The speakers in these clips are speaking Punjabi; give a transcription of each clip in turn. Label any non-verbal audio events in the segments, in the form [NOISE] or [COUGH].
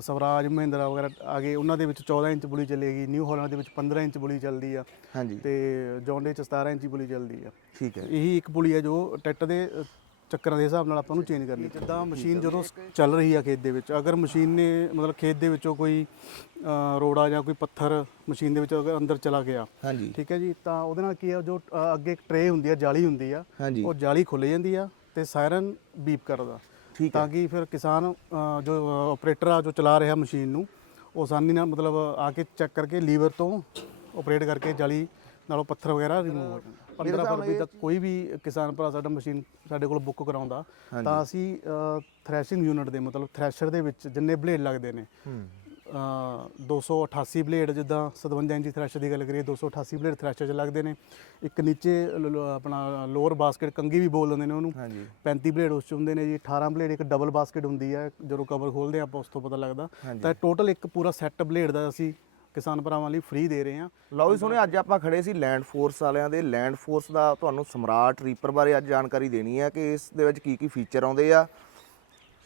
ਸਵਰਾਜ ਮਹਿੰਦਰਾ ਵਗੈਰਾ ਆ ਗਏ ਉਹਨਾਂ ਦੇ ਵਿੱਚ 14 ਇੰਚ ਪੁਲੀ ਚੱਲੇਗੀ ਨਿਊ ਹਾਲੈਂਡ ਦੇ ਵਿੱਚ 15 ਇੰਚ ਪੁਲੀ ਚੱਲਦੀ ਆ। ਹਾਂਜੀ। ਤੇ ਜੌਂਡੇ ਚ 17 ਇੰਚ ਪੁਲੀ ਚੱਲਦੀ ਆ। ਠੀਕ ਹੈ। ਇਹੀ ਇੱਕ ਪੁਲੀ ਹੈ ਜੋ ਟਰੈਕਟਰ ਦੇ ਚੱਕਰਾਂ ਦੇ ਹਿਸਾਬ ਨਾਲ ਆਪਾਂ ਨੂੰ ਚੇਂਜ ਕਰਨੀ। ਜਿੱਦਾਂ ਮਸ਼ੀਨ ਜਦੋਂ ਚੱਲ ਰਹੀ ਆ ਖੇਤ ਦੇ ਵਿੱਚ ਅਗਰ ਮਸ਼ੀਨ ਨੇ ਮਤਲਬ ਖੇਤ ਦੇ ਵਿੱਚੋਂ ਕੋਈ ਅ, ਰੋੜਾ ਜਾਂ ਕੋਈ ਪੱਥਰ ਮਸ਼ੀਨ ਦੇ ਵਿੱਚ ਅਗਰ ਅੰਦਰ ਚਲਾ ਗਿਆ ਹਾਂਜੀ। ਠੀਕ ਹੈ ਜੀ ਤਾਂ ਉਹਦੇ ਨਾਲ ਕੀ ਆ ਜੋ ਅ, ਅੱਗੇ ਇੱਕ ਟਰੇ ਹੁੰਦੀ ਆ ਜਾਲੀ ਹੁੰਦੀ ਆ ਉਹ ਜਾਲੀ ਖੁੱਲ ਜਾਂਦੀ ਆ ਤੇ ਸਾਇਰਨ ਬੀਪ ਕਰਦਾ। ਠੀਕ ਤਾਂ ਕਿ ਫਿਰ ਕਿਸਾਨ ਅ, ਜੋ ਆਪਰੇਟਰ ਆ ਜੋ ਚਲਾ ਰਿਹਾ ਮਸ਼ੀਨ ਨੂੰ ਉਹ ਆਸਾਨੀ ਨਾਲ ਮਤਲਬ ਆ ਕੇ ਚੈੱਕ ਕਰਕੇ ਲੀਵਰ ਤੋਂ ਆਪਰੇਟ ਕਰਕੇ ਜਾਲੀ ਨਾਲੋਂ ਪੱਥਰ ਵਗੈਰਾ ਰਿਮੂਵ ਹੋ ਜਾਂਦਾ 15 ਫਰਵਰੀ ਤੱਕ ਕੋਈ ਵੀ ਕਿਸਾਨ ਭਰਾ ਸਾਡਾ ਮਸ਼ੀਨ ਸਾਡੇ ਕੋਲ ਬੁੱਕ ਕਰਾਉਂਦਾ ਤਾਂ ਅਸੀਂ ਥ੍ਰੈਸ਼ਿੰਗ ਯੂਨਿਟ ਦੇ ਮਤਲਬ ਥ੍ਰੈਸ਼ਰ ਦੇ ਵਿੱਚ ਜਿੰਨੇ ਬਲੇਡ ਲੱਗਦੇ ਨੇ 288 ਬਲੇਡ ਜਿੱਦਾਂ 57 ਇੰਚੀ ਥ੍ਰੈਸ਼ਰ ਦੀ ਗੱਲ ਕਰੀਏ 288 ਬਲੇਡ ਥ੍ਰੈਸ਼ਰ 'ਚ ਲੱਗਦੇ ਨੇ। ਇੱਕ ਨੀਚੇ ਲ- ਲ- ਆਪਣਾ ਲੋਅਰ ਬਾਸਕਟ ਕੰਗੀ ਵੀ ਬੋਲ ਦਿੰਦੇ ਨੇ ਉਹਨੂੰ। ਹਾਂਜੀ। 35 ਬਲੇਡ ਉਸ 'ਚ ਹੁੰਦੇ ਨੇ ਜੀ 18 ਬਲੇਡ ਇੱਕ ਡਬਲ ਬਾਸਕਟ ਹੁੰਦੀ ਹੈ ਜਦੋਂ ਕਵਰ ਖੋਲਦੇ ਆਪਾਂ ਉਸ ਤੋਂ ਪਤਾ ਲੱਗਦਾ। ਹਾਂਜੀ। ਤਾਂ ਟੋਟਲ ਇੱਕ ਪੂਰਾ ਸੈੱਟ ਬਲੇਡ ਦਾ ਅਸੀਂ ਕਿਸਾਨ ਭਰਾਵਾਂ ਲਈ ਫ੍ਰੀ ਦੇ ਰਹੇ ਹਾਂ। ਲਓ ਜੀ ਸੁਣਿਓ ਅੱਜ ਆਪਾਂ ਖੜੇ ਸੀ ਲੈਂਡ ਫੋਰਸ ਵਾਲਿਆਂ ਦੇ। ਲੈਂਡ ਫੋਰਸ ਦਾ ਤੁਹਾਨੂੰ ਸਮਰਾਟ ਰੀਪਰ ਬਾਰੇ ਅੱਜ ਜਾਣਕਾਰੀ ਦੇਣੀ ਹੈ ਕਿ ਇਸ ਦੇ ਵਿੱਚ ਕੀ ਕੀ ਫੀਚਰ ਆਉਂਦੇ ਆ।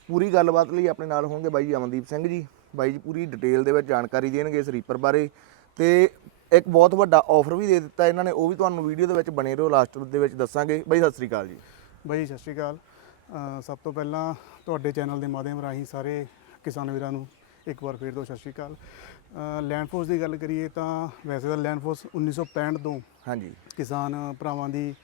ਪੂਰੀ ਗੱਲਬਾਤ ਲਈ ਆਪਣੇ ਨਾਲ ਹੋਣਗੇ ਬਾਈ ਜੀ ਅਮਨਦੀਪ ਸਿੰਘ ਜੀ। ਬਾਈ ਜੀ ਪੂਰੀ ਡਿਟੇਲ ਦੇ ਵਿੱਚ ਜਾਣਕਾਰੀ ਦੇਣਗੇ ਇਸ ਰੀਪਰ ਬਾਰੇ। ਤੇ ਇੱਕ ਬਹੁਤ ਵੱਡਾ ਆਫਰ ਵੀ ਦੇ ਦਿੱਤਾ ਇਹਨਾਂ ਨੇ ਉਹ ਵੀ ਤੁਹਾਨੂੰ ਵੀਡੀਓ ਦੇ ਵਿੱਚ ਬਣੇ ਰਹੋ ਲਾਸਟ ਦੇ ਵਿੱਚ ਦੱਸਾਂਗੇ। ਬਾਈ ਸਤਿ ਸ੍ਰੀ ਅਕਾਲ ਜੀ। ਬਾਈ ਸਤਿ ਸ਼੍ਰੀ ਅਕਾਲ। ਸਭ ਤੋਂ ਪਹਿਲਾਂ ਤੁਹਾਡੇ ਚੈਨਲ ਦੇ ਮਾਧਿਅਮ ਰਾਹੀਂ ਸਾਰੇ ਕਿਸਾਨ ਵੀਰਾਂ ਨੂੰ ਇੱਕ ਵਾਰ ਫੇਰ ਤੋਂ ਸਤਿ ਸ਼੍ਰੀ ਅਕਾਲ। ਲੈਂਡ ਫੋਰਸ ਦੀ ਗੱਲ ਕਰੀਏ ਤਾਂ ਵੈਸੇ ਤਾਂ ਲੈਂਡ ਫੋਰਸ 1965 ਤੋਂ ਹਾਂਜੀ। ਕਿਸਾਨ ਭਰਾਵਾਂ ਦੀ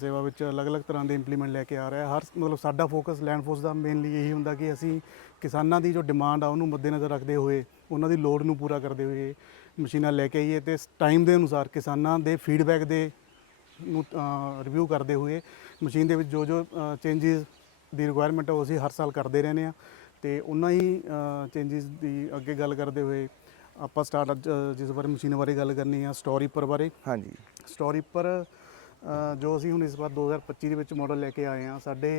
ਸੇਵਾ ਵਿੱਚ ਅਲੱਗ-ਅਲੱਗ ਤਰ੍ਹਾਂ ਦੇ ਇੰਪਲੀਮੈਂਟ ਲੈ ਕੇ ਆ ਰਿਹਾ। ਹਰ ਮਤਲਬ ਸਾਡਾ ਫੋਕਸ ਲੈਂਡ ਫੋਰਸ ਦਾ ਮੇਨਲੀ ਇਹੀ ਹੁੰਦਾ ਕਿ ਅਸੀਂ ਕਿਸਾਨਾਂ ਦੀ ਜੋ ਡਿਮਾਂਡ ਆ ਉਹਨੂੰ ਮੱਦੇਨਜ਼ਰ ਰੱਖਦੇ ਹੋਏ ਉਹਨਾਂ ਦੀ ਲੋੜ ਨੂੰ ਪੂਰਾ ਕਰਦੇ ਹੋਏ ਮਸ਼ੀਨਾਂ ਲੈ ਕੇ ਆਈਏ ਤੇ ਟਾਈਮ ਦੇ ਅਨੁਸਾਰ ਕਿਸਾਨਾਂ ਦੇ ਫੀਡਬੈਕ ਦੇ ਨੂੰ ਰਿਵਿਊ ਕਰਦੇ ਹੋਏ ਮਸ਼ੀਨ ਦੇ ਵਿੱਚ ਜੋ ਜੋ ਚੇਂਜਸ ਦੀ ਰਿਕੁਆਇਰਮੈਂਟ ਉਹ ਅਸੀਂ ਹਰ ਸਾਲ ਕਰਦੇ ਰਹਿੰਦੇ ਆ ਤੇ ਉਹਨਾਂ ਹੀ ਚੇਂਜਸ ਦੀ ਅੱਗੇ ਗੱਲ ਕਰਦੇ ਹੋਏ ਆਪਾਂ ਸਟਾਰਟ ਜਿਸ ਬਾਰੇ ਮਸ਼ੀਨ ਬਾਰੇ ਗੱਲ ਕਰਨੀ ਆ ਸਟੋਰੀ ਪਰ ਬਾਰੇ। ਹਾਂਜੀ। ਸਟੋਰੀ ਪਰ ਜੋ ਅਸੀਂ ਹੁਣ ਇਸ ਵਾਰ 2025 ਦੇ ਵਿੱਚ ਮਾਡਲ ਲੈ ਕੇ ਆਏ ਆ ਸਾਡੇ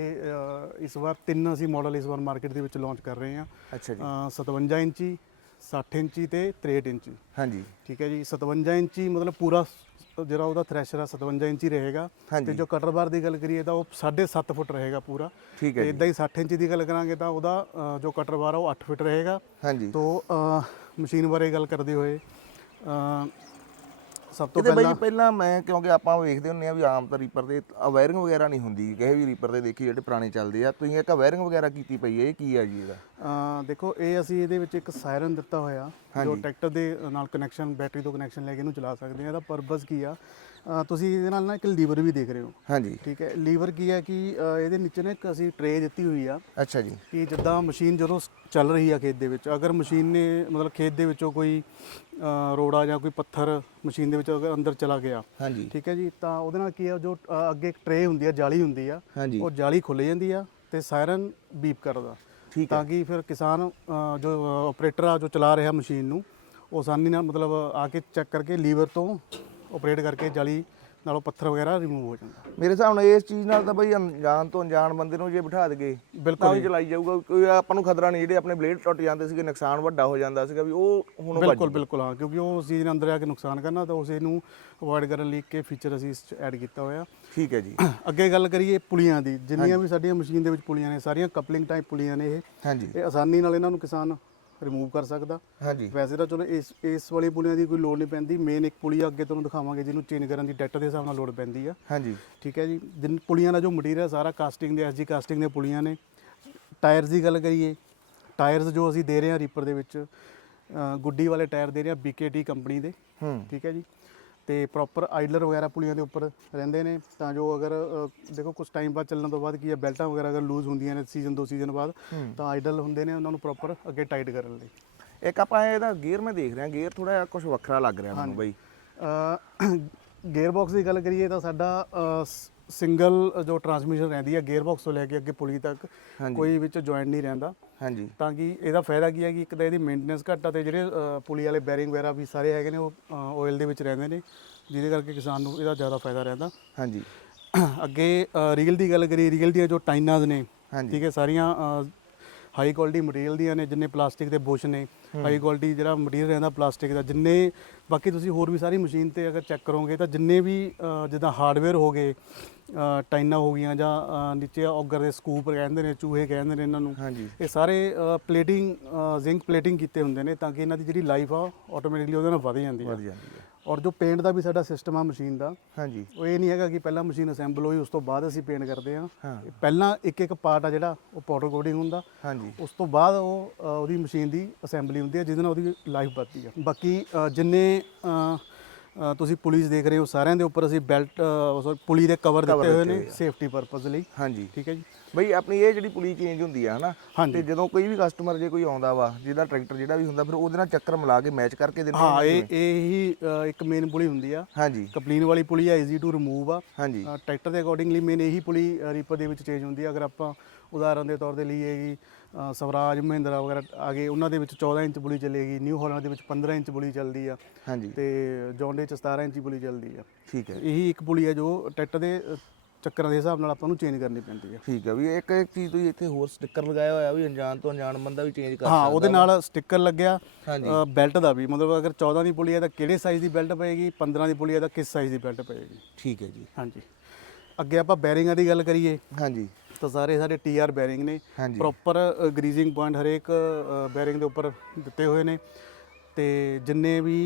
ਇਸ ਵਾਰ ਤਿੰਨ ਅਸੀਂ ਮਾਡਲ ਇਸ ਵਾਰ ਮਾਰਕੀਟ ਦੇ ਵਿੱਚ ਲਾਂਚ ਕਰ ਰਹੇ ਆ ਅੱਛਾ ਜੀ। 57 ਇੰਚੀ 60 ਇੰਚੀ ਤੇ 63 ਇੰਚੀ। ਹਾਂਜੀ। ਠੀਕ ਹੈ ਜੀ 57 ਇੰਚੀ ਮਤਲਬ ਪੂਰਾ ਜਿਹੜਾ ਉਹਦਾ ਥ੍ਰੈਸ਼ਰ ਆ 57 ਇੰਚੀ ਰਹੇਗਾ। ਤੇ ਜੋ ਕਟਰ ਬਾਰ ਦੀ ਗੱਲ ਕਰੀਏ ਤਾਂ ਉਹ 7.5 ਫੁੱਟ ਰਹੇਗਾ ਪੂਰਾ। ਠੀਕ ਹੈ ਇਦਾਂ ਹੀ 60 ਇੰਚੀ ਦੀ ਗੱਲ ਕਰਾਂਗੇ ਤਾਂ ਉਹਦਾ ਜੋ ਕਟਰ ਬਾਰ ਆ ਉਹ 8 ਫੁੱਟ ਰਹੇਗਾ। ਹਾਂਜੀ। ਤੋਂ ਮਸ਼ੀਨ ਬਾਰੇ ਗੱਲ ਕਰਦੇ ਹੋਏ ਸਭ ਤੋਂ ਇਹਦੇ ਬਾਈ ਪਹਿਲਾਂ ਪਹਿਲਾਂ ਮੈਂ ਕਿਉਂਕਿ ਆਪਾਂ ਵੇਖਦੇ ਹੁੰਨੇ ਆ ਵੀ ਆਮ ਤਾਂ ਰੀਪਰ ਦੇ ਵਾਇਰਿੰਗ ਵਗੈਰਾ ਨਹੀਂ ਹੁੰਦੀ। ਕਿਸੇ ਵੀ ਰੀਪਰ ਦੇ ਦੇਖੀ ਜਿਹੜੇ ਪੁਰਾਣੇ ਚੱਲਦੇ ਆ। ਤੁਸੀਂ ਇੱਕ ਵਾਇਰਿੰਗ ਵਗੈਰਾ ਕੀਤੀ ਪਈ ਹੈ ਇਹ ਕੀ ਆ ਜੀ ਇਹਦਾ? ਦੇਖੋ ਇਹ ਅਸੀਂ ਇਹਦੇ ਵਿੱਚ ਇੱਕ ਸਾਇਰਨ ਦਿੱਤਾ ਹੋਇਆ ਜੋ। ਟਰੈਕਟਰ ਦੇ ਨਾਲ ਕਨੈਕਸ਼ਨ ਬੈਟਰੀ ਤੋਂ ਕਨੈਕਸ਼ਨ ਲੈ ਕੇ ਇਹਨੂੰ ਚਲਾ ਸਕਦੇ ਆ ਇਹਦਾ ਪਰਪਸ ਕੀ ਆ? ਤੁਸੀਂ ਇਹਦੇ ਨਾਲ ਨਾ ਇੱਕ ਲੀਵਰ ਵੀ ਦੇਖ ਰਹੇ ਹੋ। ਹਾਂਜੀ। ਠੀਕ ਹੈ ਲੀਵਰ ਕੀ ਹੈ ਕਿ ਇਹਦੇ ਨੀਚੇ ਨਾ ਇੱਕ ਅਸੀਂ ਟਰੇ ਦਿੱਤੀ ਹੋਈ ਆ। ਅੱਛਾ ਜੀ। ਕਿ ਜਿੱਦਾਂ ਮਸ਼ੀਨ ਜਦੋਂ ਚੱਲ ਰਹੀ ਆ ਖੇਤ ਦੇ ਵਿੱਚ ਅਗਰ ਮਸ਼ੀਨ ਨੇ ਮਤਲਬ ਖੇਤ ਦੇ ਵਿੱਚੋਂ ਕੋਈ ਰੋੜਾ ਜਾਂ ਕੋਈ ਪੱਥਰ ਮਸ਼ੀਨ ਦੇ ਵਿੱਚ ਅਗਰ ਅੰਦਰ ਚਲਾ ਗਿਆ ਹਾਂਜੀ। ਠੀਕ ਹੈ ਜੀ ਤਾਂ ਉਹਦੇ ਨਾਲ ਕੀ ਆ ਜੋ ਅੱਗੇ ਇੱਕ ਟਰੇ ਹੁੰਦੀ ਆ ਜਾਲੀ ਹੁੰਦੀ ਆ ਉਹ ਜਾਲੀ ਖੁੱਲ ਜਾਂਦੀ ਆ ਤੇ ਸਾਇਰਨ ਬੀਪ ਕਰਦਾ। ਠੀਕ ਤਾਂ ਕਿ ਫਿਰ ਕਿਸਾਨ ਅ, ਜੋ ਆਪਰੇਟਰ ਆ ਜੋ ਚਲਾ ਰਿਹਾ ਮਸ਼ੀਨ ਨੂੰ ਉਹ ਆਸਾਨੀ ਨਾਲ ਮਤਲਬ ਆ ਕੇ ਚੈੱਕ ਕਰਕੇ ਲੀਵਰ ਤੋਂ ਆਪਰੇਟ ਕਰਕੇ ਜਾਲੀ ਨਾਲੋਂ ਪੱਥਰ ਵਗੈਰਾ ਰਿਮੂਵ ਹੋ ਜਾਂਦਾ। ਮੇਰੇ ਹਿਸਾਬ ਨਾਲ ਇਸ ਚੀਜ਼ ਨਾਲ ਤਾਂ ਬਈ ਅਣਜਾਣ ਤੋਂ ਅਣਜਾਣ ਬੰਦੇ ਨੂੰ ਜੇ ਬਿਠਾ ਦਗੇ ਬਿਲਕੁਲ ਤਾਂ ਵੀ ਚਲਾਈ ਜਾਊਗਾ ਕੋਈ ਆਪਾਂ ਨੂੰ ਖਤਰਾ ਨਹੀਂ ਜਿਹੜੇ ਆਪਣੇ ਬਲੇਡ ਟੁੱਟ ਜਾਂਦੇ ਸੀਗੇ ਨੁਕਸਾਨ ਵੱਡਾ ਹੋ ਜਾਂਦਾ ਸੀਗਾ ਵੀ ਉਹ ਹੁਣ ਬਿਲਕੁਲ ਬਿਲਕੁਲ ਹਾਂ ਕਿਉਂਕਿ ਉਹ ਚੀਜ਼ ਨੇ ਅੰਦਰ ਆ ਕੇ ਨੁਕਸਾਨ ਕਰਨਾ ਤਾਂ ਉਸੇ ਨੂੰ ਅਵੋਇਡ ਕਰਨ ਲਈ ਕੇ ਫੀਚਰ ਅਸੀਂ ਇਸ ਚ ਐਡ ਕੀਤਾ ਹੋਇਆ। ਠੀਕ ਹੈ ਜੀ। ਅੱਗੇ ਗੱਲ ਕਰੀਏ ਪੁਲੀਆਂ ਦੀ ਜਿੰਨੀਆਂ ਵੀ ਸਾਡੀਆਂ ਮਸ਼ੀਨ ਦੇ ਵਿੱਚ ਪੁਲੀਆਂ ਨੇ ਸਾਰੀਆਂ ਕਪਲਿੰਗ ਟਾਈਪ ਪੁਲੀਆਂ ਨੇ ਇਹ। ਹਾਂਜੀ। ਇਹ ਆਸਾਨੀ ਨਾਲ ਇਹਨਾਂ ਨੂੰ ਕਿਸਾਨ ਰਿਮੂਵ ਕਰ ਸਕਦਾ। ਹਾਂਜੀ। ਵੈਸੇ ਤਾਂ ਚਲੋ ਇਸ ਇਸ ਵਾਲੀ ਪੁਲੀਆਂ ਦੀ ਕੋਈ ਲੋੜ ਨਹੀਂ ਪੈਂਦੀ। ਮੇਨ ਇੱਕ ਪੁਲੀ ਅੱਗੇ ਤੁਹਾਨੂੰ ਦਿਖਾਵਾਂਗੇ ਜਿਹਨੂੰ ਚੇਂਜ ਕਰਨ ਦੀ ਟਰੈਕਟਰ ਦੇ ਹਿਸਾਬ ਨਾਲ ਲੋੜ ਪੈਂਦੀ ਆ। ਹਾਂਜੀ। ਠੀਕ ਹੈ ਜੀ। ਜਿਨ ਪੁਲੀਆਂ ਦਾ ਜੋ ਮਟੀਰੀਅਲ ਸਾਰਾ ਕਾਸਟਿੰਗ ਦੇ ਐਸਜੀ ਕਾਸਟਿੰਗ ਦੀਆਂ ਪੁਲੀਆਂ ਨੇ। ਟਾਇਰਸ ਦੀ ਗੱਲ ਕਰੀਏ ਟਾਇਰਸ ਜੋ ਅਸੀਂ ਦੇ ਰਹੇ ਹਾਂ ਰੀਪਰ ਦੇ ਵਿੱਚ ਗੁੱਡੀ ਵਾਲੇ ਟਾਇਰ ਦੇ ਰਹੇ ਹਾਂ BKT ਕੰਪਨੀ ਦੇ। ਹੂੰ। ਠੀਕ ਹੈ ਜੀ। ਤੇ ਪ੍ਰੋਪਰ ਆਈਡਲਰ ਵਗੈਰਾ ਪੁਲੀਆਂ ਦੇ ਉੱਪਰ ਰਹਿੰਦੇ ਨੇ ਤਾਂ ਜੋ ਅਗਰ ਅ, ਦੇਖੋ ਕੁਝ ਟਾਈਮ ਬਾਅਦ ਚੱਲਣ ਤੋਂ ਬਾਅਦ ਕੀ ਹੈ ਬੈਲਟਾਂ ਵਗੈਰਾ ਅਗਰ ਲੂਜ਼ ਹੁੰਦੀਆਂ ਨੇ ਸੀਜ਼ਨ ਦੋ ਸੀਜ਼ਨ ਬਾਅਦ। ਤਾਂ ਆਈਡਲ ਹੁੰਦੇ ਨੇ ਉਹਨਾਂ ਨੂੰ ਪ੍ਰੋਪਰ ਅੱਗੇ ਟਾਈਟ ਕਰਨ ਲਈ। ਇੱਕ ਆਪਾਂ ਇਹਦਾ ਗੇਅਰ ਮੈਂ ਦੇਖ ਰਿਹਾ ਗੇਅਰ ਥੋੜਾ ਜਿਹਾ ਕੁਝ ਵੱਖਰਾ ਲੱਗ ਰਿਹਾ ਮੈਨੂੰ ਬਈ। ਗੇਅਰ ਬਾਕਸ [COUGHS] ਦੀ ਗੱਲ ਕਰੀਏ ਤਾਂ ਸਾਡਾ ਸਿੰਗਲ ਜੋ ਟਰਾਂਸਮਿਸ਼ਨ ਰਹਿੰਦੀ ਹੈ ਗੇਅਰ ਬਾਕਸ ਤੋਂ ਲੈ ਕੇ ਅੱਗੇ ਪੁਲੀ ਤੱਕ। ਕੋਈ ਵਿੱਚ ਜੁਆਇੰਟ ਨਹੀਂ ਰਹਿੰਦਾ। ਹਾਂਜੀ। ਤਾਂ ਕਿ ਇਹਦਾ ਫਾਇਦਾ ਕੀ ਹੈ ਕਿ ਇੱਕ ਤਾਂ ਇਹਦੀ ਮੇਨਟੇਨੈਂਸ ਘੱਟ ਆ ਤੇ ਜਿਹੜੇ ਪੁਲੀ ਵਾਲੇ ਬੈਰਿੰਗ ਵਗੈਰਾ ਵੀ ਸਾਰੇ ਹੈਗੇ ਨੇ ਉਹ ਆਇਲ ਦੇ ਵਿੱਚ ਰਹਿੰਦੇ ਨੇ ਜਿਹਦੇ ਕਰਕੇ ਕਿਸਾਨ ਨੂੰ ਇਹਦਾ ਜ਼ਿਆਦਾ ਫਾਇਦਾ ਰਹਿੰਦਾ। ਹਾਂਜੀ। ਅੱਗੇ ਰੀਲ ਦੀ ਗੱਲ ਕਰੀਏ ਰੀਲ ਦੀਆਂ ਜੋ ਟਾਈਨਾਜ਼ ਨੇ ਠੀਕ ਹੈ ਸਾਰੀਆਂ ਹਾਈ ਕੁਆਲਿਟੀ ਮਟੀਰੀਅਲ ਦੀਆਂ ਨੇ ਜਿੰਨੇ ਪਲਾਸਟਿਕ ਦੇ ਬੁਸ਼ ਨੇ ਹਾਈ ਕੁਆਲਿਟੀ ਜਿਹੜਾ ਮਟੀਰੀਅਲ ਰਹਿੰਦਾ ਪਲਾਸਟਿਕ ਦਾ ਜਿੰਨੇ ਬਾਕੀ ਤੁਸੀਂ ਹੋਰ ਵੀ ਸਾਰੀ ਮਸ਼ੀਨ ਤੇ ਅਗਰ ਚੈੱਕ ਕਰੋਗੇ ਤਾਂ ਜਿੰਨੇ ਵੀ ਜਿੱਦਾਂ ਹਾਰਡਵੇਅਰ ਹੋ ਗਏ ਟਾਈਨਾਂ ਹੋ ਗਈਆਂ ਜਾਂ ਨੀਚੇ ਔਗਰ ਦੇ ਸਕੂਪ ਕਹਿੰਦੇ ਨੇ ਚੂਹੇ ਕਹਿੰਦੇ ਨੇ ਇਹਨਾਂ ਨੂੰ ਇਹ ਸਾਰੇ ਪਲੇਟਿੰਗ ਜ਼ਿੰਕ ਪਲੇਟਿੰਗ ਕੀਤੇ ਹੁੰਦੇ ਨੇ ਤਾਂ ਕਿ ਇਹਨਾਂ ਦੀ ਜਿਹੜੀ ਲਾਈਫ ਆ ਆਟੋਮੈਟਿਕਲੀ ਉਹਦੇ ਨਾਲ ਵਧ ਜਾਂਦੀ ਵਧ ਹੈ ਜਾਂਦੀ ਹੈ ਔਰ ਜੋ ਪੇਂਟ ਦਾ ਵੀ ਸਾਡਾ ਸਿਸਟਮ ਆ ਮਸ਼ੀਨ ਦਾ ਹਾਂਜੀ। ਉਹ ਇਹ ਨਹੀਂ ਹੈਗਾ ਕਿ ਪਹਿਲਾਂ ਮਸ਼ੀਨ ਅਸੈਂਬਲ ਹੋਈ ਉਸ ਤੋਂ ਬਾਅਦ ਅਸੀਂ ਪੇਂਟ ਕਰਦੇ ਇਹ ਪਹਿਲਾਂ ਇੱਕ ਇੱਕ ਪਾਰਟ ਆ ਜਿਹੜਾ ਉਹ ਪਾਊਡਰ ਕੋਟਿੰਗ ਹੁੰਦਾ। ਹਾਂਜੀ। ਉਸ ਤੋਂ ਬਾਅਦ ਉਹ ਅ, ਉਹਦੀ ਮਸ਼ੀਨ ਦੀ ਅਸੈਂਬਲੀ ਹੁੰਦੀ ਹੈ ਜਿਹਦੇ ਨਾਲ ਉਹਦੀ ਲਾਈਫ ਵੱਧਦੀ ਹੈ ਬਾਕੀ ਅ, ਜਿੰਨੇ ਅ, ਅ, ਤੁਸੀਂ ਪੁਲਿਸ ਦੇਖ ਰਹੇ ਹੋ ਸਾਰਿਆਂ ਦੇ ਉੱਪਰ ਅਸੀਂ ਬੈਲਟ ਸੌਰੀ ਪੁਲੀ ਦੇ ਕਵਰ ਦਿੱਤੇ ਹੋਏ ਨੇ ਆ। ਸੇਫਟੀ ਪਰਪਸ ਲਈ। ਹਾਂਜੀ। ਠੀਕ ਹੈ ਜੀ? ਬਈ ਆਪਣੀ ਇਹ ਜਿਹੜੀ ਪੁਲੀ ਚੇਂਜ ਹੁੰਦੀ ਆ ਹਨਾ। ਤੇ ਜਦੋਂ ਕੋਈ ਵੀ ਕਸਟਮਰ ਜੇ ਕੋਈ ਆਉਂਦਾ ਵਾ ਜਿਹਦਾ ਟਰੈਕਟਰ ਜਿਹੜਾ ਵੀ ਹੁੰਦਾ ਫਿਰ ਉਹਦੇ ਨਾਲ ਚੱਕਰ ਮਿਲਾ ਕੇ ਮੈਚ ਕਰਕੇ ਦਿੰਦੇ ਹਾਂ ਹੋ ਇਹ? ਇਹ ਇੱਕ ਮੇਨ ਪੁਲੀ ਹੁੰਦੀ ਆ। ਹਾਂਜੀ। ਕਪਲੀਨ ਵਾਲੀ ਪੁਲੀ ਆ ਈਜ਼ੀ ਟੂ ਰਿਮੂਵ ਆ। ਹਾਂਜੀ। ਟਰੈਕਟਰ ਦੇ ਅਕੋਰਡਿੰਗਲੀ ਮੇਨ ਇਹੀ ਪੁਲੀ ਰੀਪਰ ਦੇ ਵਿੱਚ ਚੇਂਜ ਹੁੰਦੀ ਹੈ ਅਗਰ ਆਪਾਂ ਉਦਾਹਰਨ ਦੇ ਤੌਰ ਤੇ ਲਈਏਗੀ ਸਵਰਾਜ ਮਹਿੰਦਰਾ ਵਗੈਰਾ ਆ ਗਏ ਉਹਨਾਂ ਦੇ ਵਿੱਚ 14 ਇੰਚ ਪੁਲੀ ਚੱਲੇਗੀ ਨਿਊ ਹਾਲੈਂਡ ਦੇ ਵਿੱਚ 15 ਇੰਚ ਪੁਲੀ ਚੱਲਦੀ ਆ। ਹਾਂਜੀ। ਤੇ ਜੌਂਡੇ ਚ 17 ਇੰਚ ਪੁਲੀ ਚੱਲਦੀ ਆ। ਠੀਕ ਹੈ। ਇਹੀ ਇੱਕ ਪੁਲੀ ਆ ਜੋ ਟਰੈਕਟਰ ਦੇ ਚੱਕਰਾਂ ਦੇ ਹਿਸਾਬ ਨਾਲ ਆਪਾਂ ਨੂੰ ਚੇਂਜ ਕਰਨੀ ਪੈਂਦੀ ਆ। ਠੀਕ ਹੈ ਵੀ ਇੱਕ ਇੱਕ ਚੀਜ਼ ਤੁਸੀਂ ਇੱਥੇ ਹੋਰ ਸਟicker ਲਗਾਇਆ ਹੋਇਆ ਵੀ ਅਣਜਾਣ ਤੋਂ ਅਣਜਾਣ ਬੰਦਾ ਵੀ ਚੇਂਜ ਕਰ ਹਾਂ ਸਕਦਾ ਉਹਦੇ ਨਾਲ ਸਟicker ਲੱਗਿਆ ਹਾਂਜੀ। ਬੈਲਟ ਦਾ ਵੀ। ਮਤਲਬ ਅਗਰ 14 ਦੀ ਪੁਲੀ ਹੈ ਤਾਂ ਕਿਹੜੇ ਸਾਈਜ਼ ਦੀ ਬੈਲਟ ਪਏਗੀ 15 ਦੀ ਪੁਲੀ ਹੈ ਤਾਂ ਕਿਸ ਸਾਈਜ਼ ਦੀ ਬੈਲਟ ਪਏਗੀ? ਠੀਕ ਹੈ ਜੀ। ਹਾਂਜੀ। ਅੱਗੇ ਆਪਾਂ ਬੈਰਿੰਗਾਂ ਦੀ ਗੱਲ ਕਰੀਏ ਹਾਂਜੀ। ਤਾਂ ਸਾਰੇ ਸਾਡੇ ਟੀਆਰ ਬੈਰਿੰਗ ਨੇ। ਪ੍ਰੋਪਰ ਗਰੀਜ਼ਿੰਗ ਪੁਆਇੰਟ ਹਰੇਕ ਬੈਰਿੰਗ ਦੇ ਉੱਪਰ ਦਿੱਤੇ ਹੋਏ ਨੇ। ਤੇ ਜਿੰਨੇ ਵੀ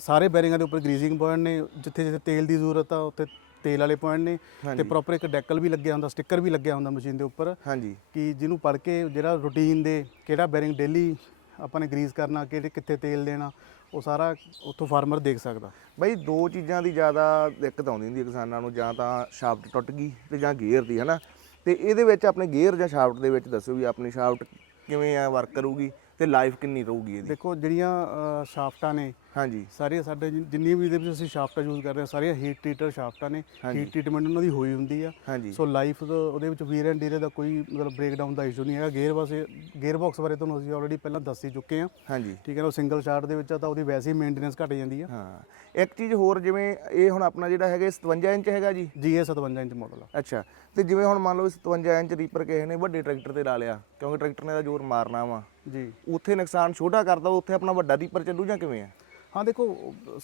ਸਾਰੇ ਬੈਰਿੰਗਾਂ ਦੇ ਉੱਪਰ ਗਰੀਜ਼ਿੰਗ ਪੁਆਇੰਟ ਨੇ ਜਿੱਥੇ ਜਿੱਥੇ ਤੇਲ ਦੀ ਜ਼ਰੂਰਤ ਆ ਉੱਥੇ ਤੇਲ ਵਾਲੇ ਪੁਆਇੰਟ ਨੇ ਤੇ। ਪ੍ਰੋਪਰ ਇੱਕ ਡੈਕਲ ਵੀ ਲੱਗਿਆ ਹੁੰਦਾ ਸਟicker ਵੀ ਲੱਗਿਆ ਹੁੰਦਾ ਮਸ਼ੀਨ ਦੇ ਉੱਪਰ ਹਾਂਜੀ। ਕਿ ਜਿਹਨੂੰ ਪੜ ਕੇ ਜਿਹੜਾ ਰੂਟੀਨ ਦੇ ਕਿਹੜਾ ਬੈਰਿੰਗ ਡੇਲੀ ਆਪਾਂ ਨੇ ਗਰੀਜ਼ ਕਰਨਾ ਕਿਹੜੇ ਕਿੱਥੇ ਤੇਲ ਦੇਣਾ ਉਹ ਸਾਰਾ ਉੱਥੋਂ ਫਾਰਮਰ ਦੇਖ ਸਕਦਾ। ਬਈ ਦੋ ਚੀਜ਼ਾਂ ਦੀ ਜ਼ਿਆਦਾ ਦਿੱਕਤ ਆਉਂਦੀ ਹੁੰਦੀ ਹੈ ਕਿਸਾਨਾਂ ਨੂੰ ਜਾਂ ਤਾਂ ਸ਼ਾਫਟ ਟੁੱਟ ਗਈ ਤੇ ਜਾਂ ਗੇਅਰ ਦੀ ਹਨਾ? ਤੇ ਇਹਦੇ ਵਿੱਚ ਆਪਣੇ ਗੇਅਰ ਜਾਂ ਸ਼ਾਫਟ ਦੇ ਵਿੱਚ ਦੱਸੋ ਵੀ ਆਪਣੀ ਸ਼ਾਫਟ ਕਿਵੇਂ ਆ ਵਰਕ ਕਰੂਗੀ ਤੇ ਲਾਈਫ ਕਿੰਨੀ ਰਹੂਗੀ ਇਹਦੀ? ਦੇਖੋ ਜਿਹੜੀਆਂ ਸ਼ਾਫਟਾਂ ਨੇ ਹਾਂਜੀ। ਸਾਰੀਆਂ ਸਾਡੇ ਜਿ- ਜਿੰਨੀ ਵੀ ਇਹਦੇ ਵਿੱਚ ਅਸੀਂ ਸ਼ਾਫਟਾਂ ਯੂਜ਼ ਕਰ ਰਹੇ ਹਾਂ ਸਾਰੀਆਂ ਹੀਟ ਟ੍ਰੀਟਰ ਸ਼ਾਫਟਾਂ ਨੇ। ਹਾਂਜੀ। ਹੀਟ ਟ੍ਰੀਟਮੈਂਟ ਉਹਨਾਂ ਦੀ ਹੋਈ ਹੁੰਦੀ ਆ। ਹਾਂਜੀ। ਸੋ ਲਾਈਫ ਉਹਦੇ ਵਿੱਚ ਵੀਰ ਐਂਡ ਡੀਰੇ ਦਾ ਕੋਈ ਮਤਲਬ ਬ੍ਰੇਕਡਾਊਨ ਦਾ ਇਸ਼ੂ ਨਹੀਂ ਹੈਗਾ। ਗੇਅਰ ਵਾਸਤੇ ਗੇਅਰ ਬਾਕਸ ਬਾਰੇ ਤੁਹਾਨੂੰ ਅਸੀਂ ਆਲਰੇਡੀ ਪਹਿਲਾਂ ਦੱਸ ਹੀ ਚੁੱਕੇ ਹਾਂ। ਹਾਂਜੀ। ਠੀਕ ਹੈ ਨਾ ਉਹ ਸਿੰਗਲ ਸ਼ਾਫਟ ਦੇ ਵਿੱਚ ਆ ਤਾਂ ਉਹਦੀ ਵੈਸੇ ਹੀ ਮੇਨਟੇਨੈਂਸ ਘਟ ਜਾਂਦੀ ਆ। ਹਾਂ। ਇੱਕ ਚੀਜ਼ ਹੋਰ ਜਿਵੇਂ ਇਹ ਹੁਣ ਆਪਣਾ ਜਿਹੜਾ ਹੈਗਾ ਇਹ 57 ਇੰਚ ਹੈਗਾ ਜੀ? GA 57 ਇੰਚ ਮਾਡਲ ਆ। ਅੱਛਾ। ਤੇ ਜਿਵੇਂ ਹੁਣ ਮੰਨ ਲਓ 57 ਇੰਚ ਰੀਪਰ ਕਿਸੇ ਨੇ ਵੱਡੇ ਟਰੈਕਟਰ ਤੇ ਲਾ ਲਿਆ ਕਿਉਂਕਿ ਟਰੈਕਟਰ ਨੇ ਦਾ ਜ਼ੋਰ ਮਾਰਨਾ ਵਾ। ਜੀ। ਉੱਥੇ ਨੁਕਸਾਨ ਛੋਟਾ ਕਰਦਾ ਉੱਥੇ ਆਪਣਾ ਵੱਡਾ ਰੀਪਰ ਚੱਲੂ ਜਾਂ ਕਿਵੇਂ ਆ? ਹਾਂ ਦੇਖੋ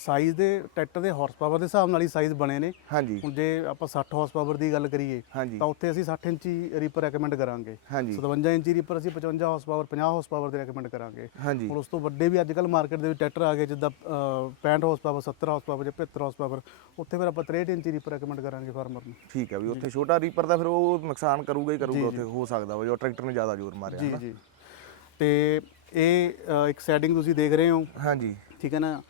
ਸਾਈਜ਼ ਦੇ ਟਰੈਕਟਰ ਦੇ ਹਾਰਸ ਪਾਵਰ ਦੇ ਹਿਸਾਬ ਨਾਲ ਹੀ ਸਾਈਜ਼ ਬਣੇ ਨੇ। ਹਾਂਜੀ। ਹੁਣ ਜੇ ਆਪਾਂ 60 ਹਾਰਸ ਪਾਵਰ ਦੀ ਗੱਲ ਕਰੀਏ ਹਾਂਜੀ। ਤਾਂ ਉੱਥੇ ਅਸੀਂ 60 ਇੰਚੀ ਰੀਪਰ ਰეკਮੈਂਡ ਕਰਾਂਗੇ। 57 ਇੰਚੀ ਰੀਪਰ ਅਸੀਂ 55 ਹਾਰਸ ਪਾਵਰ 50 ਹਾਰਸ ਪਾਵਰ ਦੇ ਰეკਮੈਂਡ ਕਰਾਂਗੇ। ਹੁਣ ਉਸ ਤੋਂ ਵੱਡੇ ਵੀ ਅੱਜ ਕੱਲ ਮਾਰਕੀਟ ਦੇ ਵਿੱਚ ਟੈਕਟਰ ਆ ਗਏ ਜਿੱਦਾਂ 65 ਹਾਰਸ ਪਾਵਰ 70 ਹਾਰਸ ਪਾਵਰ ਜਾਂ 75 ਹਾਰਸ ਪਾਵਰ ਉੱਥੇ ਫਿਰ ਆਪਾਂ 63 ਇੰਚੀ ਰੀਪਰ ਰეკਮੈਂਡ ਕਰਾਂਗੇ ਫਾਰਮਰ ਨੂੰ। ਠੀਕ ਹੈ ਵੀ ਉੱਥੇ ਛੋਟਾ ਰੀਪਰ ਦਾ ਫਿਰ ਉਹ ਨੁਕਸਾਨ ਕਰੂਗਾ ਹੀ ਕਰੂਗਾ ਉੱਥੇ ਹੋ ਸਕਦਾ ਵਾ ਜੋ ਟਰੈਕਟਰ ਨੇ ਜ਼ਿਆਦਾ ਜ਼ੋਰ ਮਾਰਿਆ ਜੀ ਜੀ। ਤੇ ਇਹ ਇੱਕ ਸੈਟਿੰਗ ਤੁਸੀਂ ਦੇਖ ਰਹੇ ਹੋ। ਹਾਂਜੀ। ਠੀਕ ਹੈ ਨਾ?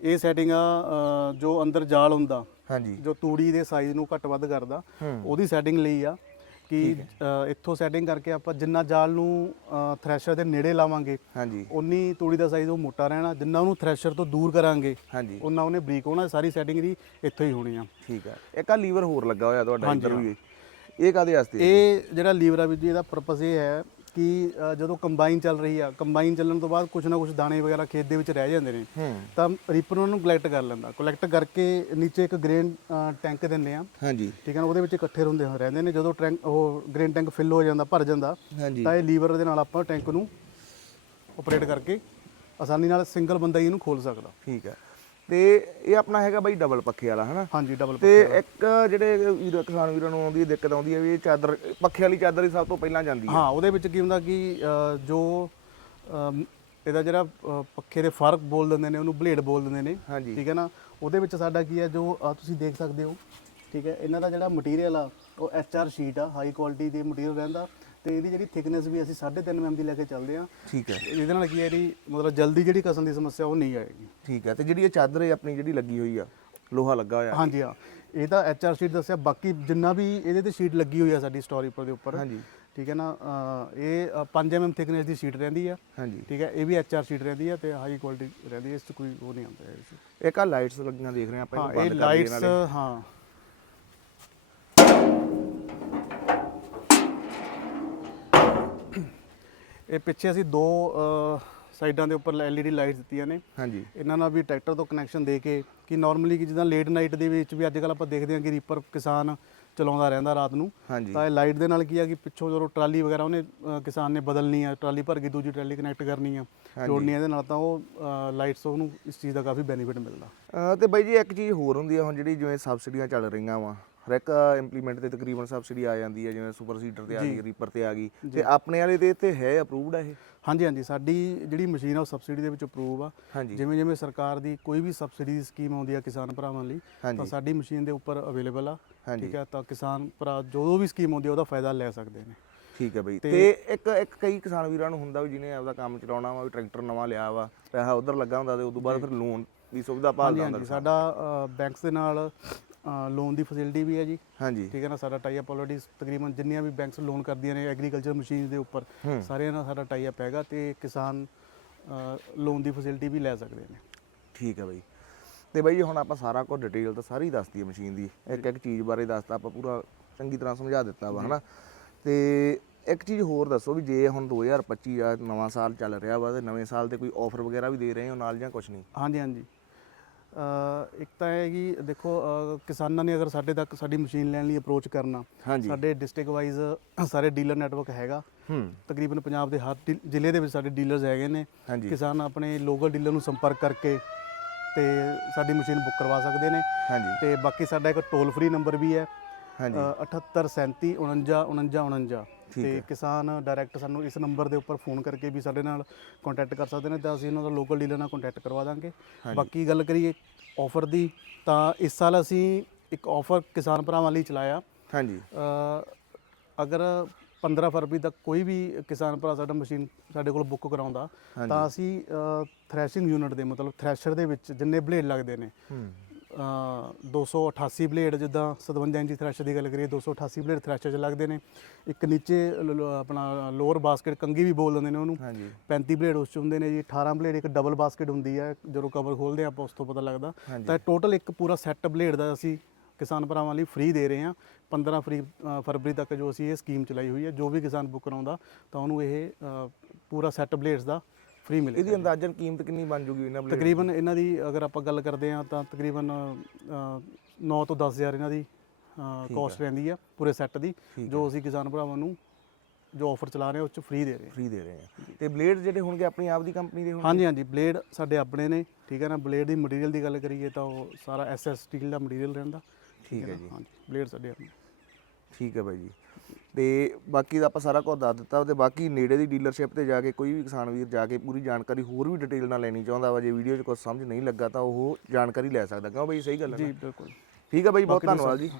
ਇਹ ਸੈਟਿੰਗ ਆ ਅ, ਜੋ ਅੰਦਰ ਜਾਲ ਹੁੰਦਾ ਹਾਂਜੀ। ਜੋ ਤੂੜੀ ਦੇ ਸਾਈਜ਼ ਨੂੰ ਘੱਟ ਵੱਧ ਕਰਦਾ ਉਹਦੀ ਸੈਟਿੰਗ ਲਈ ਆ ਕਿ ਅ, ਇੱਥੋਂ ਸੈਟਿੰਗ ਕਰਕੇ ਆਪਾਂ ਜਿੰਨਾ ਜਾਲ ਨੂੰ ਥ੍ਰੈਸ਼ਰ ਦੇ ਨੇੜੇ ਲਾਵਾਂਗੇ ਹਾਂਜੀ। ਉਨੀ ਤੂੜੀ ਦਾ ਸਾਈਜ਼ ਉਹ ਮੋਟਾ ਰਹਿਣਾ ਜਿੰਨਾ ਉਹਨੂੰ ਥ੍ਰੈਸ਼ਰ ਤੋਂ ਦੂਰ ਕਰਾਂਗੇ ਹਾਂਜੀ। ਉਹਨਾਂ ਉਹਨੇ ਬਰੀਕ ਹੋਣਾ ਸਾਰੀ ਸੈਟਿੰਗ ਦੀ ਇੱਥੋਂ ਹੀ ਹੋਣੀ ਆ। ਠੀਕ ਹੈ ਇੱਕ ਆ ਲੀਵਰ ਹੋਰ ਲੱਗਾ ਹੋਇਆ ਤੁਹਾਡਾ ਹਾਂਜੀ, ਇੱਧਰ ਵੀ। ਇਹ ਕਾਦੇ ਵਾਸਤੇ? ਇਹ ਜਿਹੜਾ ਲੀਵਰ ਆ ਵੀ ਜੀ ਇਹਦਾ ਪਰਪਸ ਇਹ ਹੈ ਕਿ ਅ, ਜਦੋਂ ਕੰਬਾਈਨ ਚੱਲ ਰਹੀ ਆ ਕੰਬਾਈਨ ਚੱਲਣ ਤੋਂ ਬਾਅਦ ਕੁਝ ਨਾ ਕੁਝ ਦਾਣੇ ਵਗੈਰਾ ਖੇਤ ਦੇ ਵਿੱਚ ਰਹਿ ਜਾਂਦੇ ਨੇ ਤਾਂ ਰੀਪਰ ਉਹਨੂੰ ਕਲੈਕਟ ਕਰ ਲੈਂਦਾ। ਕਲੈਕਟ ਕਰਕੇ ਨੀਚੇ ਇੱਕ ਗ੍ਰੇਨ ਟੈਂਕ ਦਿੰਦੇ ਆ। ਹਾਂਜੀ। ਠੀਕ ਹੈ ਨਾ ਉਹਦੇ ਵਿੱਚ ਇਕੱਠੇ ਹੁੰਦੇ ਹੋ ਰਹਿੰਦੇ ਨੇ। ਜਦੋਂ ਟੈਂਕ ਉਹ ਗ੍ਰੇਨ ਟੈਂਕ ਫਿਲ ਹੋ ਜਾਂਦਾ ਭਰ ਜਾਂਦਾ ਹਾਂਜੀ। ਤਾਂ ਇਹ ਲੀਵਰ ਦੇ ਨਾਲ ਆਪਾਂ ਟੈਂਕ ਨੂੰ ਆਪਰੇਟ ਕਰਕੇ ਆਸਾਨੀ ਨਾਲ ਸਿੰਗਲ ਬੰਦਾ ਹੀ ਇਹਨੂੰ ਖੋਲ ਸਕਦਾ। ਠੀਕ ਹੈ ਤੇ ਇਹ ਆਪਣਾ ਹੈਗਾ ਬਾਈ ਡਬਲ ਪੱਖੇ ਵਾਲਾ ਹਨਾ? ਹਾਂਜੀ ਡਬਲ ਤੇ ਇੱਕ ਜਿਹੜੇ ਵੀਰ ਕਿਸਾਨ ਵੀਰਾਂ ਨੂੰ ਆਉਂਦੀ ਹੈ ਦਿੱਕਤ ਆਉਂਦੀ ਹੈ ਵੀ ਇਹ ਚਾਦਰ ਪੱਖੇ ਵਾਲੀ ਚਾਦਰ ਹੀ ਸਭ ਤੋਂ ਪਹਿਲਾਂ ਜਾਂਦੀ ਹੈ। ਹਾਂ ਉਹਦੇ ਵਿੱਚ ਕੀ ਹੁੰਦਾ ਕਿ ਅ, ਜੋ ਅਮ, ਇਹਦਾ ਜਿਹੜਾ ਅ, ਪੱਖੇ ਦੇ ਫ਼ਰਕ ਬੋਲ ਦਿੰਦੇ ਨੇ ਉਹਨੂੰ ਬਲੇਡ ਬੋਲ ਦਿੰਦੇ ਨੇ ਹਾਂਜੀ। ਠੀਕ ਹੈ ਨਾ? ਉਹਦੇ ਵਿੱਚ ਸਾਡਾ ਕੀ ਹੈ ਜੋ ਤੁਸੀਂ ਦੇਖ ਸਕਦੇ ਹੋ ਠੀਕ ਹੈ? ਇਹਨਾਂ ਦਾ ਜਿਹੜਾ ਮਟੀਰੀਅਲ ਆ ਉਹ ਐਚਆਰ ਸ਼ੀਟ ਆ ਹਾਈ ਕੁਆਲਿਟੀ ਦੇ ਮਟੀਰੀਅਲ ਰਹਿੰਦਾ। ਤੇ ਇਹਦੀ ਜਿਹੜੀ ਥਿਕਨੈਸ ਵੀ ਅਸੀਂ 3.5 mm ਦੀ ਲੈ ਕੇ ਚੱਲਦੇ ਆ ਠੀਕ ਹੈ। ਇਹਦੇ ਨਾਲ ਕੀ ਹੈ ਇਹਦੀ ਮਤਲਬ ਜਲਦੀ ਜਿਹੜੀ ਕਸਣ ਦੀ ਸਮੱਸਿਆ ਉਹ ਨਹੀਂ ਆਏਗੀ। ਠੀਕ ਹੈ ਤੇ ਜਿਹੜੀ ਇਹ ਚਾਦਰ ਹੈ ਆਪਣੀ ਜਿਹੜੀ ਲੱਗੀ ਹੋਈ ਆ ਲੋਹਾ ਲੱਗਾ ਹੋਇਆ। ਹਾਂਜੀ ਹਾਂ। ਇਹ ਤਾਂ ਐਚਆਰ ਸ਼ੀਟ ਦੱਸਿਆ ਬਾਕੀ ਜਿੰਨਾ ਵੀ ਇਹਦੇ ਤੇ ਸ਼ੀਟ ਲੱਗੀ ਹੋਈ ਆ ਸਾਡੀ ਸਟੋਰੀ ਪਰ ਦੇ ਉੱਪਰ। ਹਾਂਜੀ। ਠੀਕ ਹੈ ਨਾ ਅ, ਇਹ 5 mm ਥਿਕਨੈਸ ਦੀ ਸ਼ੀਟ ਰਹਿੰਦੀ ਆ। ਹਾਂਜੀ। ਠੀਕ ਹੈ ਇਹ ਵੀ ਐਚਆਰ ਸ਼ੀਟ ਰਹਿੰਦੀ ਆ ਤੇ ਹਾਈ ਕੁਆਲਿਟੀ ਰਹਿੰਦੀ ਹੈ ਇਸ 'ਚ ਕੋਈ ਉਹ ਨਹੀਂ ਆਉਂਦਾ ਇਹਦੇ 'ਚ। ਇੱਕ ਆ ਲਾਈਟਸ ਲੱਗੀਆਂ ਦੇਖ ਰਹੇ ਆ ਆਪਾਂ ਹਾਂ ਇਹਨੂੰ ਇਹ ਬੰਦ ਕਰ ਦਈਏ ਲਾਈਟਸ। ਹਾਂ। ਇਹ ਪਿੱਛੇ ਅਸੀਂ ਦੋ ਸਾਈਡਾਂ ਦੇ ਉੱਪਰ LED ਲਾਈਟਸ ਦਿੱਤੀਆਂ ਨੇ। ਹਾਂਜੀ। ਇਹਨਾਂ ਨਾਲ ਵੀ ਟਰੈਕਟਰ ਤੋਂ ਕਨੈਕਸ਼ਨ ਦੇ ਕੇ ਕਿ ਨਾਰਮਲੀ ਕਿ ਜਿੱਦਾਂ ਲੇਟ ਨਾਈਟ ਦੇ ਵਿੱਚ ਵੀ ਅੱਜ ਕੱਲ ਆਪਾਂ ਦੇਖਦੇ ਹਾਂ ਕਿ ਰੀਪਰ ਕਿਸਾਨ ਚਲਾਉਂਦਾ ਰਹਿੰਦਾ ਰਾਤ ਨੂੰ। ਹਾਂਜੀ। ਤਾਂ ਇਹ ਲਾਈਟ ਦੇ ਨਾਲ ਕੀ ਆ ਕਿ ਪਿੱਛੋਂ ਜਦੋਂ ਟਰਾਲੀ ਵਗੈਰਾ ਉਹਨੇ ਕਿਸਾਨ ਨੇ ਬਦਲਣੀ ਆ ਟਰਾਲੀ ਭਰ ਕੇ ਦੂਜੀ ਟਰਾਲੀ ਕਨੈਕਟ ਕਰਨੀ ਆ ਜੋੜਨੀ ਆ ਇਹਦੇ ਨਾਲ ਤਾਂ ਉਹ ਲਾਈਟਸ ਉਹਨੂੰ ਇਸ ਚੀਜ਼ ਦਾ ਕਾਫੀ ਬੈਨੀਫਿਟ ਮਿਲਦਾ। ਤੇ ਬਾਈ ਜੀ ਇੱਕ ਚੀਜ਼ ਹੋਰ ਹੁੰਦੀ ਆ ਹੁਣ ਜਿਹੜੀ ਜਿਵੇਂ ਸਬਸਿਡੀਆਂ ਚੱਲ ਰਹੀਆਂ ਵਾ ਹਰ ਇੱਕ ਇੰਪਲੀਮੈਂਟ ਤੇ ਤਕਰੀਬਨ ਸਬਸਿਡੀ ਆ ਜਾਂਦੀ ਹੈ ਜਿਵੇਂ ਸੁਪਰ ਸੀਡਰ ਤੇ ਆ ਗਈ ਰੀਪਰ ਤੇ ਆ ਗਈ। ਤੇ ਆਪਣੇ ਵਾਲੇ ਦੇ ਤੇ ਹੈ ਅਪਰੂਵਡ ਆ ਇਹ? ਹਾਂਜੀ ਹਾਂਜੀ। ਸਾਡੀ ਜਿਹੜੀ ਮਸ਼ੀਨ ਆ ਉਹ ਸਬਸਿਡੀ ਦੇ ਵਿੱਚ ਅਪਰੂਵ ਆ। ਜਿਵੇਂ ਜਿਵੇਂ ਸਰਕਾਰ ਦੀ ਕੋਈ ਵੀ ਸਬਸਿਡੀ ਦੀ ਸਕੀਮ ਆਉਂਦੀ ਆ ਕਿਸਾਨ ਭਰਾਵਾਂ ਲਈ ਤਾਂ ਸਾਡੀ ਮਸ਼ੀਨ ਦੇ ਉੱਪਰ ਅਵੇਲੇਬਲ ਆ। ਠੀਕ ਹੈ ਤਾਂ ਕਿਸਾਨ ਭਰਾ ਜਦੋਂ ਵੀ ਸਕੀਮ ਆਉਂਦੀ ਆ ਉਹਦਾ ਫਾਇਦਾ ਲੈ ਸਕਦੇ ਨੇ। ਠੀਕ ਹੈ ਬਈ। ਤੇ- ਤੇ ਇੱਕ ਇੱਕ ਕਈ ਕਿਸਾਨ ਵੀਰਾਂ ਨੂੰ ਹੁੰਦਾ ਵੀ ਜਿਹਨੇ ਆਪਦਾ ਕੰਮ ਚਲਾਉਣਾ ਵਾ ਵੀ ਟਰੈਕਟਰ ਨਵਾਂ ਲਿਆ ਵਾ ਪੈਸਾ ਉਧਰ ਲੱਗਾ ਹੁੰਦਾ ਤੇ ਉਦੋਂ ਬਾਅਦ ਫਿਰ ਲੋਨ ਦੀ ਸੁਵਿਧਾ ਭਾਲਦਾ ਹੁੰਦਾ ਸਾਡਾ ਬੈਂਕਸ ਦੇ ਨਾਲ ਲੋਨ ਦੀ ਫੈਸਿਲਿਟੀ ਵੀ ਹੈ ਜੀ। ਹਾਂਜੀ। ਠੀਕ ਹੈ ਨਾ ਸਾਡਾ ਟਾਈ ਅਪ ਆਲਰੇਡੀ ਤਕਰੀਬਨ ਜਿੰਨੀਆਂ ਵੀ ਬੈਂਕਸ ਲੋਨ ਕਰਦੀਆਂ ਨੇ ਐਗਰੀਕਲਚਰ ਮਸ਼ੀਨ ਦੇ ਉੱਪਰ। ਸਾਰਿਆਂ ਨਾਲ ਸਾਡਾ ਟਾਈ ਅਪ ਹੈਗਾ ਤੇ ਕਿਸਾਨ ਲੋਨ ਦੀ ਫੈਸਿਲਿਟੀ ਵੀ ਲੈ ਸਕਦੇ ਨੇ। ਠੀਕ ਹੈ ਬਈ। ਤੇ ਬਈ ਹੁਣ ਆਪਾਂ ਸਾਰਾ ਕੁਝ ਡਿਟੇਲ ਤਾਂ ਸਾਰੀ ਦੱਸਤੀ ਹੈ ਮਸ਼ੀਨ ਦੀ। ਇੱਕ ਇੱਕ ਚੀਜ਼ ਬਾਰੇ ਦੱਸਤਾ ਆਪਾਂ ਪੂਰਾ ਚੰਗੀ ਤਰ੍ਹਾਂ ਸਮਝਾ ਦਿੱਤਾ ਵਾ ਹਨਾ? ਤੇ ਇੱਕ ਚੀਜ਼ ਹੋਰ ਦੱਸੋ ਵੀ ਜੇ ਹੁਣ 2025 ਆ ਨਵਾਂ ਸਾਲ ਚੱਲ ਰਿਹਾ ਵਾ ਤੇ ਨਵੇਂ ਸਾਲ ਤੇ ਕੋਈ ਆਫਰ ਵਗੈਰਾ ਵੀ ਦੇ ਰਹੇ ਹੋ ਨਾਲ ਜਾਂ ਕੁਝ ਨਹੀਂ? ਹਾਂਜੀ ਹਾਂਜੀ। ਇੱਕ ਤਾਂ ਹੈ ਕਿ ਦੇਖੋ ਕਿਸਾਨਾਂ ਨੇ ਅਗਰ ਸਾਡੇ ਤੱਕ ਸਾਡੀ ਮਸ਼ੀਨ ਲੈਣ ਲਈ ਅਪਰੋਚ ਕਰਨਾ ਸਾਡੇ ਡਿਸਟ੍ਰਿਕਟ ਵਾਈਜ਼ [CLEARS THROAT] ਸਾਰੇ ਡੀਲਰ ਨੈਟਵਰਕ ਹੈਗਾ। ਹੂੰ। ਤਕਰੀਬਨ ਪੰਜਾਬ ਦੇ ਹਰ ਜ਼ਿਲ੍ਹੇ ਦੇ ਵਿੱਚ ਸਾਡੇ ਡੀਲਰਸ ਹੈਗੇ ਨੇ। ਕਿਸਾਨ ਆਪਣੇ ਲੋਕਲ ਡੀਲਰ ਨੂੰ ਸੰਪਰਕ ਕਰਕੇ ਤੇ ਸਾਡੀ ਮਸ਼ੀਨ ਬੁੱਕ ਕਰਵਾ ਸਕਦੇ ਨੇ। ਹਾਂਜੀ। ਤੇ ਬਾਕੀ ਸਾਡਾ ਇੱਕ ਟੋਲ ਫ੍ਰੀ ਨੰਬਰ ਵੀ ਹੈ। ਹਾਂਜੀ ਅ, 7837 49 49 49 ਠੀਕ ਤੇ। ਕਿਸਾਨ ਡਾਇਰੈਕਟ ਸਾਨੂੰ ਇਸ ਨੰਬਰ ਦੇ ਉੱਪਰ ਫੋਨ ਕਰਕੇ ਵੀ ਸਾਡੇ ਨਾਲ ਕੰਟੈਕਟ ਕਰ ਸਕਦੇ ਨੇ ਤਾਂ ਅਸੀਂ ਉਹਨਾਂ ਦਾ ਲੋਕਲ ਡੀਲਰ ਨਾਲ ਕੰਟੈਕਟ ਕਰਵਾ ਦਾਂਗੇ। ਬਾਕੀ ਗੱਲ ਕਰੀਏ ਆਫਰ ਦੀ ਤਾਂ ਇਸ ਸਾਲ ਅਸੀਂ ਇੱਕ ਆਫਰ ਕਿਸਾਨ ਭਰਾਵਾਂ ਲਈ ਚਲਾਇਆ ਹਾਂਜੀ ਅ, ਅਗਰ 15 ਫਰਵਰੀ ਤੱਕ ਕੋਈ ਵੀ ਕਿਸਾਨ ਭਰਾ ਸਾਡਾ ਮਸ਼ੀਨ ਸਾਡੇ ਕੋਲ ਬੁੱਕ ਕਰਾਉਂਦਾ। ਤਾਂ ਅਸੀਂ ਥ੍ਰੈਸ਼ਿੰਗ ਯੂਨਿਟ ਦੇ ਮਤਲਬ ਥ੍ਰੈਸ਼ਰ ਦੇ ਵਿੱਚ ਜਿੰਨੇ ਬਲੇਡ ਲੱਗਦੇ ਨੇ 288 ਬਲੇਡ ਜਿੱਦਾਂ 57 ਇੰਚੀ ਥ੍ਰੈਸ਼ਰ ਦੀ ਗੱਲ ਕਰੀਏ 288 ਬਲੇਡ ਥ੍ਰੈਸ਼ਰ 'ਚ ਲੱਗਦੇ ਨੇ। ਇੱਕ ਨੀਚੇ ਲ- ਲ- ਆਪਣਾ ਲੋਅਰ ਬਾਸਕਟ ਕੰਗੀ ਵੀ ਬੋਲ ਦਿੰਦੇ ਨੇ ਉਹਨੂੰ। ਹਾਂਜੀ। 35 ਬਲੇਡ ਉਸ 'ਚ ਹੁੰਦੇ ਨੇ ਜੀ 18 ਬਲੇਡ ਇੱਕ ਡਬਲ ਬਾਸਕਟ ਹੁੰਦੀ ਹੈ ਜਦੋਂ ਕਵਰ ਖੋਲਦੇ ਆਪਾਂ ਉਸ ਤੋਂ ਪਤਾ ਲੱਗਦਾ। ਹਾਂਜੀ। ਤਾਂ ਟੋਟਲ ਇੱਕ ਪੂਰਾ ਸੈੱਟ ਬਲੇਡ ਦਾ ਅਸੀਂ ਕਿਸਾਨ ਭਰਾਵਾਂ ਲਈ ਫ੍ਰੀ ਦੇ ਰਹੇ ਹਾਂ। 15 ਫਰੀ ਅ, ਫਰਵਰੀ ਤੱਕ ਜੋ ਅਸੀਂ ਇਹ ਸਕੀਮ ਚਲਾਈ ਹੋਈ ਹੈ ਜੋ ਵੀ ਕਿਸਾਨ ਬੁੱਕ ਕਰਾਉਂਦਾ ਤਾਂ ਉਹਨੂੰ ਇਹ ਅ, ਪੂਰਾ ਸੈੱਟ ਬਲੇਡਸ ਦਾ ਫ੍ਰੀ ਮਿਲੇਗਾ ਇਹਦੀ ਅੰਦਾਜ਼ਨ ਕੀਮਤ ਕਿੰਨੀ ਬਣ ਜੂਗੀ ਇਹਨਾਂ ਬਲੇਡ ਤਕਰੀਬਨ ਇਹਨਾਂ ਦੀ ਅਗਰ ਆਪਾਂ ਗੱਲ ਕਰਦੇ ਹਾਂ ਤਾਂ ਤਕਰੀਬਨ 9 ਤੋਂ 10000 ਇਹਨਾਂ ਦੀ ਕਾਸਟ ਰਹਿੰਦੀ ਆ ਪੂਰੇ ਸੈੱਟ ਦੀ ਜੋ ਅਸੀਂ ਕਿਸਾਨ ਭਰਾਵਾਂ ਨੂੰ ਜੋ ਆਫਰ ਚਲਾ ਰਹੇ ਹਾਂ ਉਹ ਚ ਫ੍ਰੀ ਦੇ ਰਹੇ ਹਾਂ। ਫ੍ਰੀ ਦੇ ਰਹੇ ਆ ਤੇ ਬਲੇਡ ਜਿਹੜੇ ਹੋਣਗੇ ਆਪਣੀ ਆਪ ਦੀ ਕੰਪਨੀ ਦੇ ਹੋਣਗੇ? ਹਾਂਜੀ ਹਾਂਜੀ ਬਲੇਡ ਸਾਡੇ ਆਪਣੇ ਨੇ ਠੀਕ ਹੈ ਨਾ? ਬਲੇਡ ਦੀ ਮਟੀਰੀਅਲ ਦੀ ਗੱਲ ਕਰੀਏ ਤਾਂ ਉਹ ਸਾਰਾ ਐਸਐਸ ਸਟੀਲ ਦਾ ਮਟੀਰੀਅਲ ਰਹਿੰਦਾ। ਠੀਕ ਹੈ? ਜੀ। ਹਾਂਜੀ ਬਲੇਡ ਸਾਡੇ ਆਪਣੇ। ਠੀਕ ਹੈ ਬਾਈ ਜੀ। ਤੇ ਬਾਕੀ ਦਾ ਆਪਾਂ ਸਾਰਾ ਕੁਝ ਦੱਸ ਦਿੱਤਾ ਤੇ ਬਾਕੀ ਨੇੜੇ ਦੀ ਡੀਲਰਸ਼ਿਪ ਤੇ ਜਾ ਕੇ ਕੋਈ ਵੀ ਕਿਸਾਨ ਵੀਰ ਜਾ ਕੇ ਪੂਰੀ ਜਾਣਕਾਰੀ ਹੋਰ ਵੀ ਡਿਟੇਲ ਨਾਲ ਲੈਣੀ ਚਾਹੁੰਦਾ ਵਾ ਜੇ ਵੀਡੀਓ 'ਚ ਕੁਝ ਸਮਝ ਨਹੀਂ ਲੱਗਾ ਤਾਂ ਉਹ ਜਾਣਕਾਰੀ ਲੈ ਸਕਦਾ। ਕਿਉਂ ਬਾਈ? ਸਹੀ ਗੱਲ ਹੈ ਜੀ? ਬਿਲਕੁਲ। ਠੀਕ ਹੈ ਬਾਈ ਬਹੁਤ ਧੰਨਵਾਦ ਜੀ।